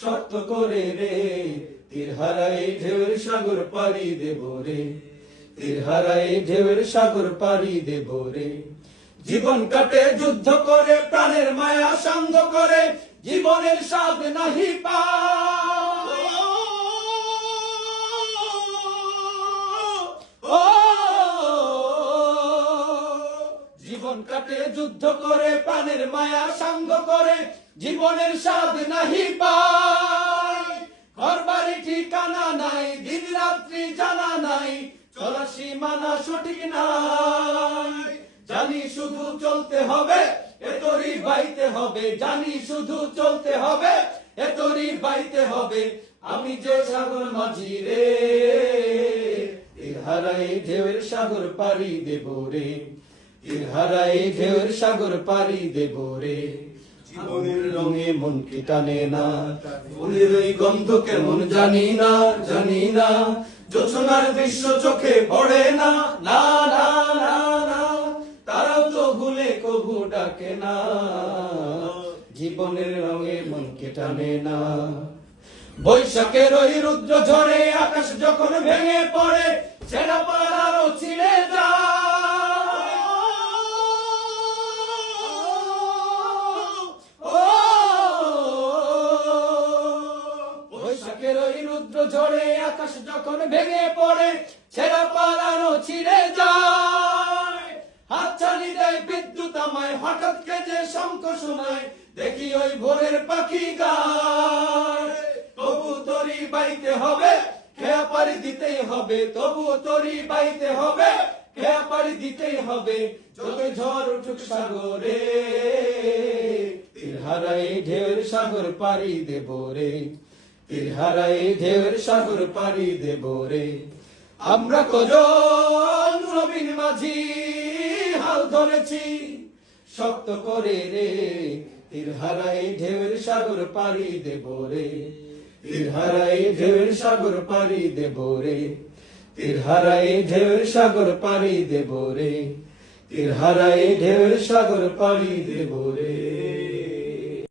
শক্ত করে রে, তীর হারাই ঢেউয়ের সাগর পাড়ি দেব রে, তীর হারাই ঢেউয়ের সাগর পাড়ি দেব রে। জীবন কাটে যুদ্ধ করে, প্রাণের মায়া সাঙ্গ করে, জীবনের স্বাদ নাহি পাই। ও জীবন কাটে যুদ্ধ করে, প্রাণের মায়া সাঙ্গ করে, জীবনের স্বাদ নাহি পাই। ঘর বাড়ি ঠিকানা নাই, দিন রাত্রি জানা নাই, চলার সীমানা সঠিক নাই। জানি শুধু চলতে হবে, এতরি বাইতে হবে, জানি শুধু চলতে হবে, এতরি বাইতে হবে। আমি যে সাগর মাঝি রে, তীর হারাই ঢেউয়ের সাগর পাড়ি দেব রে, তীর হারাই ঢেউয়ের সাগর পাড়ি দেব রে। জীবনের রঙে মন কি টানে না, ফুলের ওই গন্ধ কেমন জানি না, জানি না। জোছনার দৃশ্য চোখে পড়ে না, না না না না। তারাও তো ভুলে কবু ডাকে না, জীবনের রঙে মন কি টানে না। বৈশাখের ওই রুদ্র ঝড়ে আকাশ যখন ভেঙে পড়ে, ছেঁড়া পাড়ারও ছিঁড়ে যায়। বৈশাখের ওই রুদ্র ঝড়ে আকাশ যখন ভেঙে পড়ে, ছেঁড়া পাড়ারও ছিঁড়ে যায়। হাতছানি দেয় বিদ্যুৎ আমায়, হঠাৎ কেজে শঙ্খ শোনায়, দেখি ওই ভোরের পাখি গায়। তবু তরি বাইতে হবে, খেয়া পাড়ি দিতেই হবে, তবু তরি বাইতে হবে, খেয়া পাড়ি দিতেই হবে। যতই ঝড় উঠুক সাগরে, তীর হারাই ঢেউয়ের সাগর পাড়ি দেব রে, তীর হারাই ঢেউয়ের সাগর পাড়ি দেব রে। আমরা কজন নবীন মাঝি হাল ধরেছি শক্ত করে রে, তীর হারাই ঢেউয়ের সাগর পাড়ি দেব রে, তীর হারাই ঢেউয়ের সাগর পাড়ি দেব রে, তীর হারাই ঢেউয়ের সাগর পাড়ি দেব রে, তীর হারাই ঢেউয়ের সাগর পাড়ি দেব রে।